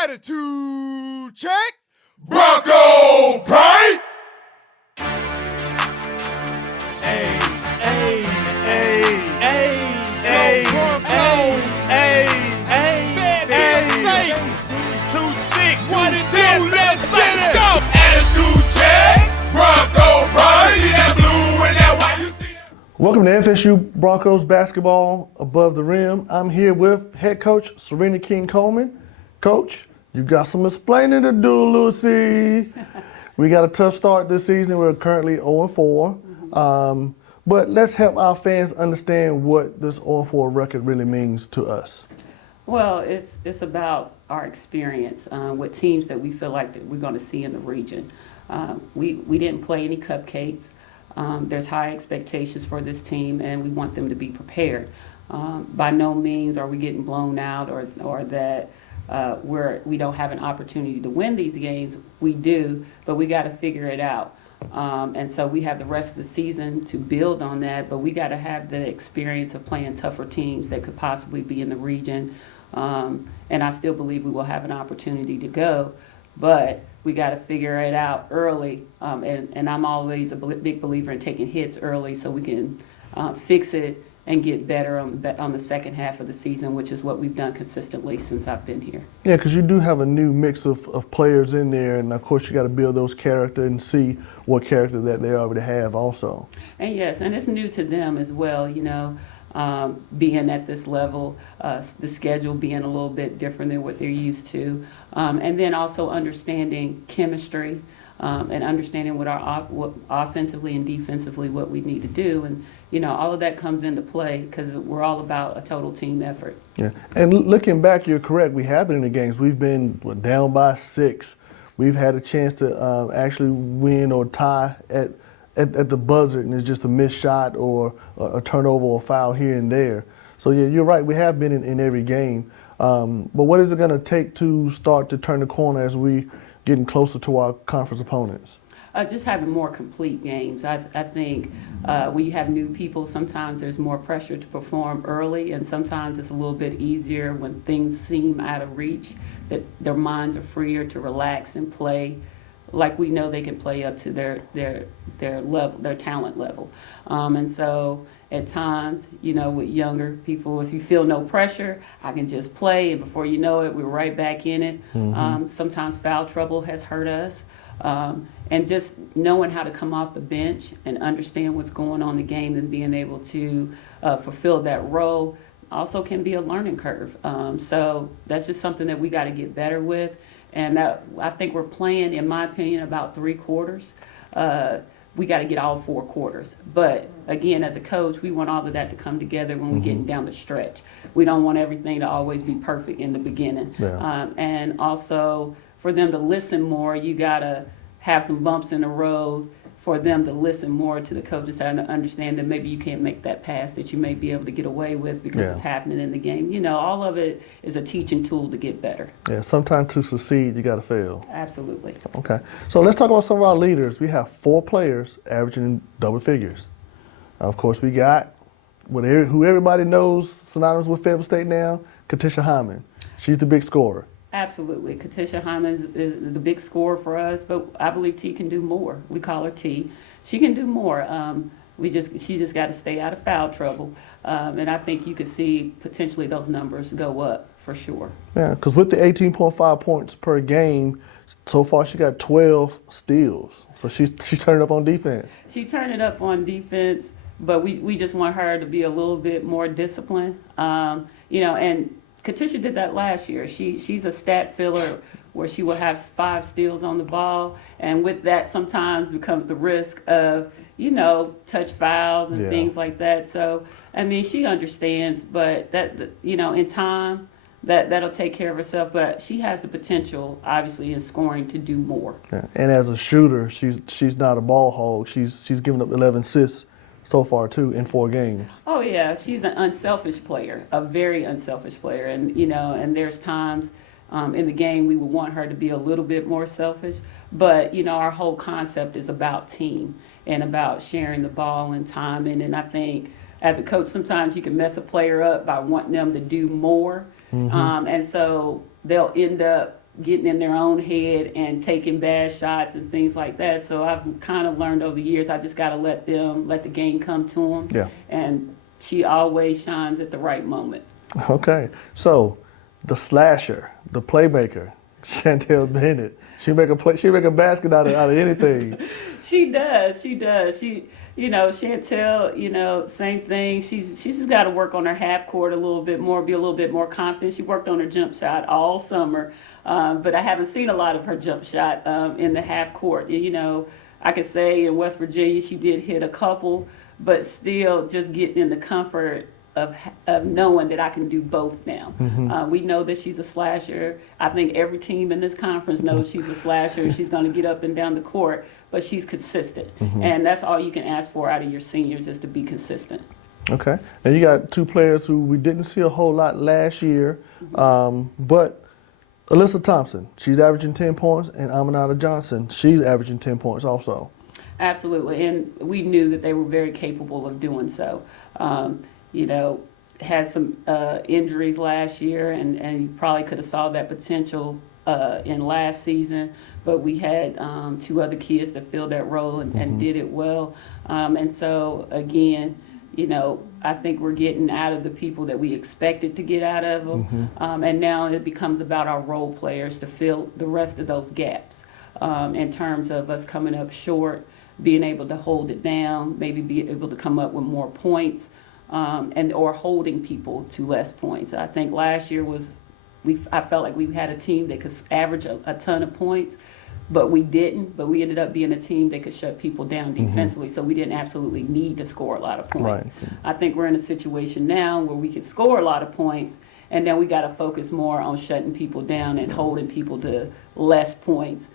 Attitude check. Bronco paint. Hey, hey, hey, hey, hey, hey, hey, hey, Fayetteville State. 2-6, 1-2, let's get it. Go. Attitude check. Bronco paint. See that blue and that white. You see that? Welcome to FSU Broncos basketball above the rim. I'm here with head coach Serena King-Coleman. Coach, you got some explaining to do, Lucy. We got a tough start this season. We're currently 0-4. But let's help our fans understand what this 0-4 record really means to us. Well, it's about our experience with teams that we feel like that we're going to see in the region. We didn't play any cupcakes. There's high expectations for this team, and we want them to be prepared. By no means are we getting blown out or that we don't have an opportunity to win these games. We do, but we got to figure it out. And so we have the rest of the season to build on that, but we got to have the experience of playing tougher teams that could possibly be in the region. And I still believe we will have an opportunity to go, but we got to figure it out early. And I'm always a big believer in taking hits early so we can fix it and get better on the second half of the season, which is what we've done consistently since I've been here. Yeah, because you do have a new mix of players in there, and of course you got to build those character and see what character that they already have also. And yes, and it's new to them as well, you know, being at this level, the schedule being a little bit different than what they're used to, and then also understanding chemistry. And understanding what offensively and defensively what we need to do. And, you know, all of that comes into play because we're all about a total team effort. Yeah, and looking back, you're correct. We have been in the games. We've been down by 6. We've had a chance to actually win or tie at the buzzer, and it's just a missed shot or a turnover or a foul here and there. So, yeah, you're right. We have been in every game. But what is it going to take to start to turn the corner as we getting closer to our conference opponents? Just having more complete games. I think when you have new people, sometimes there's more pressure to perform early, and sometimes it's a little bit easier when things seem out of reach, that their minds are freer to relax and play like we know they can play up to their level, their talent level. And so at times, you know, with younger people, if you feel no pressure, I can just play, and before you know it, we're right back in it. Sometimes foul trouble has hurt us. And just knowing how to come off the bench and understand what's going on in the game and being able to fulfill that role also can be a learning curve. So that's just something that we got to get better with. And I think we're playing, in my opinion, about 3 quarters. We got to get all 4 quarters. But again, as a coach, we want all of that to come together when we're getting down the stretch. We don't want everything to always be perfect in the beginning. Yeah. And also, for them to listen more, you got to have some bumps in the road for them to listen more to the coaches and understand that maybe you can't make that pass that you may be able to get away with because it's happening in the game. You know, all of it is a teaching tool to get better. Yeah, sometimes to succeed, you got to fail. Absolutely. Okay, so let's talk about some of our leaders. We have 4 players averaging double figures. Of course, we got who everybody knows, synonymous with Fayetteville State now, Katisha Hyman. She's the big scorer. Absolutely. Katisha Hyman is the big scorer for us, but I believe T can do more. We call her T. She can do more. She just got to stay out of foul trouble. And I think you could see potentially those numbers go up for sure. Yeah, because with the 18.5 points per game, so far she got 12 steals. So she turned it up on defense. She turned it up on defense, but we just want her to be a little bit more disciplined. You know, and Katisha did that last year. She's a stat filler where she will have 5 steals on the ball, and with that sometimes becomes the risk of, you know, touch fouls and things like that. So, I mean, she understands, but that, you know, in time, that'll take care of herself. But she has the potential, obviously, in scoring to do more. Yeah. And as a shooter, she's not a ball hog. She's given up 11 assists so far, too, in 4 games. Oh, yeah. She's an unselfish player, a very unselfish player. And, you know, and there's times in the game we would want her to be a little bit more selfish. But, you know, our whole concept is about team and about sharing the ball and timing. And I think as a coach, sometimes you can mess a player up by wanting them to do more. And so they'll end up getting in their own head and taking bad shots and things like that. So I've kind of learned over the years, I just got to let the game come to them. Yeah. And she always shines at the right moment. Okay. So the slasher, the playmaker, Chantel Bennett, she make a basket out of anything. She does. Chantel, same thing. She's just got to work on her half court a little bit more, be a little bit more confident. She worked on her jump shot all summer, but I haven't seen a lot of her jump shot in the half court. I could say in West Virginia she did hit a couple, but still just getting in the comfort of knowing that I can do both now. Mm-hmm. We know that she's a slasher. I think every team in this conference knows she's a slasher. She's going to get up and down the court, but she's consistent. Mm-hmm. And that's all you can ask for out of your seniors, is to be consistent. Okay. Now you got two players who we didn't see a whole lot last year, but Alyssa Thompson, she's averaging 10 points, and Aminata Johnson, she's averaging 10 points also. Absolutely, and we knew that they were very capable of doing so. Had some injuries last year, and you probably could have saw that potential in last season, but we had two other kids that filled that role and did it well. And so, again, I think we're getting out of the people that we expected to get out of them, and now it becomes about our role players to fill the rest of those gaps in terms of us coming up short, being able to hold it down, maybe be able to come up with more points, or holding people to less points. I think last year I felt like we had a team that could average a ton of points, but we didn't. But we ended up being a team that could shut people down defensively, so we didn't absolutely need to score a lot of points. Right. I think we're in a situation now where we could score a lot of points, and then we got to focus more on shutting people down and holding people to less points,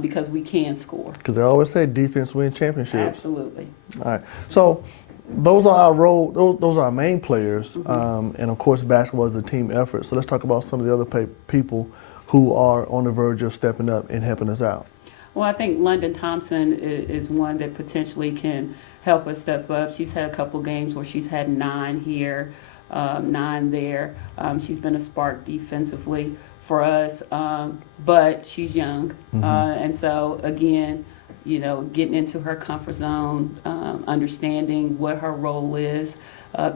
because we can score. Because they always say defense wins championships. Absolutely. All right. So those are our those are our main players, and of course basketball is a team effort. So let's talk about some of the other people who are on the verge of stepping up and helping us out. Well, I think London Thompson is one that potentially can help us step up. She's had a couple games where she's had 9 here, 9 there. She's been a spark defensively for us, but she's young. And so, again, getting into her comfort zone, understanding what her role is,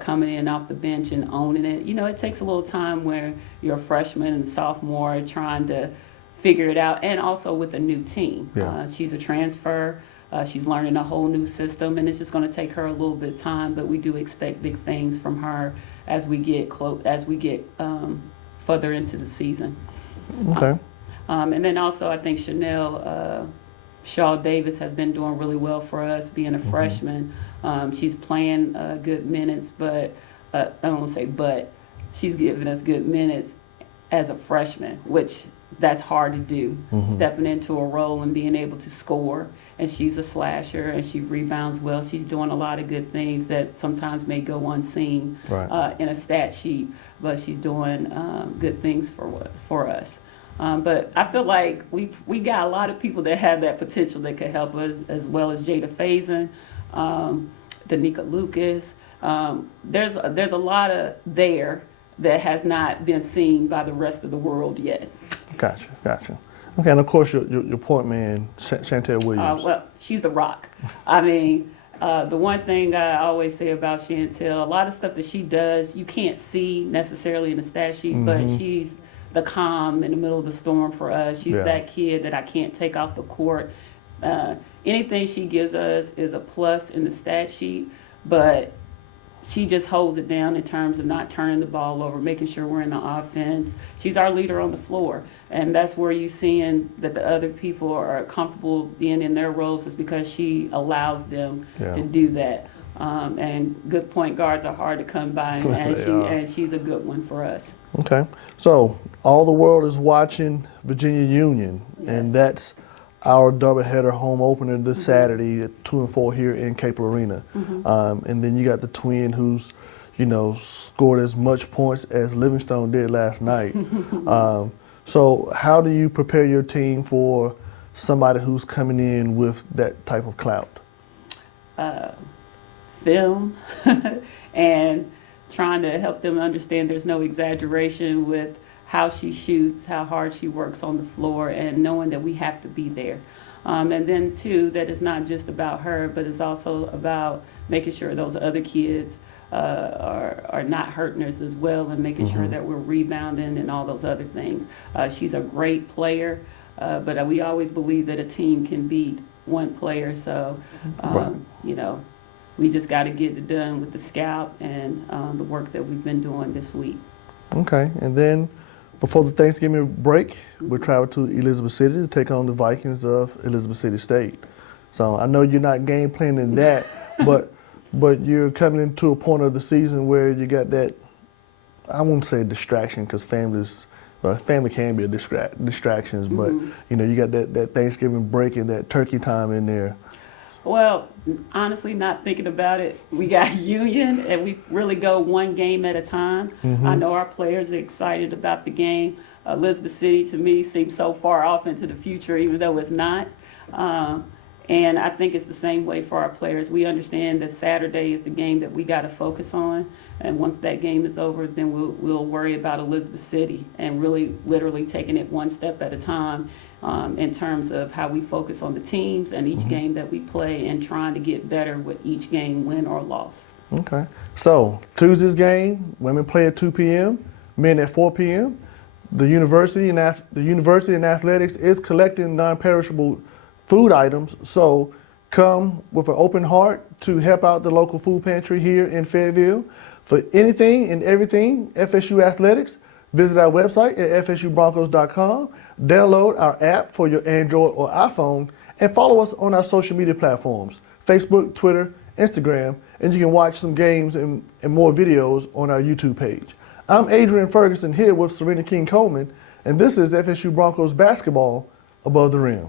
coming in off the bench and owning it. It takes a little time where you're a freshman and sophomore trying to figure it out, and also with a new team. Yeah. She's a transfer. She's learning a whole new system, and it's just going to take her a little bit of time, but we do expect big things from her as we get further into the season. Okay. And then also I think Chanel Shaw Davis has been doing really well for us, being a freshman. She's playing good minutes, but I don't want to say but, she's giving us good minutes as a freshman, which that's hard to do, stepping into a role and being able to score. And she's a slasher, and she rebounds well. She's doing a lot of good things that sometimes may go unseen in a stat sheet, but she's doing good things for us. But I feel like we got a lot of people that have that potential that could help us, as well as Jada Faison, Danica Lucas. There's a lot of there that has not been seen by the rest of the world yet. Gotcha. Okay, and of course your point man, Chantel Williams. Well, she's the rock. I mean, the one thing I always say about Chantel, a lot of stuff that she does, you can't see necessarily in the stat sheet, but she's the calm in the middle of the storm for us. She's that kid that I can't take off the court. Anything she gives us is a plus in the stat sheet, but she just holds it down in terms of not turning the ball over, making sure we're in the offense. She's our leader on the floor, and that's where you're seeing that the other people are comfortable being in their roles, is because she allows them to do that. And good point guards are hard to come by, and she's a good one for us. Okay, so all the world is watching Virginia Union, and that's our doubleheader home opener this Saturday at 2 and 4 here in Capel Arena. And then you got the Twin, who's, scored as much points as Livingstone did last night. So how do you prepare your team for somebody who's coming in with that type of clout? Film and trying to help them understand there's no exaggeration with how she shoots, how hard she works on the floor, and knowing that we have to be there. And then, too, that it's not just about her, but it's also about making sure those other kids are not hurting us as well, and making sure that we're rebounding and all those other things. She's a great player, but we always believe that a team can beat one player. So, you know, we just got to get it done with the scout and the work that we've been doing this week. Okay, and then before the Thanksgiving break, we'll travel to Elizabeth City to take on the Vikings of Elizabeth City State. So I know you're not game planning that, but you're coming into a point of the season where you got that, I won't say distraction, because family can be a distractions, but you know, you got that Thanksgiving break and that turkey time in there. Well, honestly, not thinking about it, we got Union, and we really go one game at a time. I know our players are excited about the game. Elizabeth City, to me, seems so far off into the future, even though it's not. And I think it's the same way for our players. We understand that Saturday is the game that we got to focus on. And once that game is over, then we'll worry about Elizabeth City and really literally taking it one step at a time in terms of how we focus on the teams and each game that we play, and trying to get better with each game, win or loss. Okay. So Tuesday's game, women play at 2 p.m., men at 4 p.m. The university in athletics is collecting non-perishable food items, so come with an open heart to help out the local food pantry here in Fayetteville. For anything and everything FSU athletics, visit our website at FSUBroncos.com, download our app for your Android or iPhone, and follow us on our social media platforms, Facebook, Twitter, Instagram, and you can watch some games and more videos on our YouTube page. I'm Adrian Ferguson here with Serena King Coleman, and this is FSU Broncos basketball above the rim.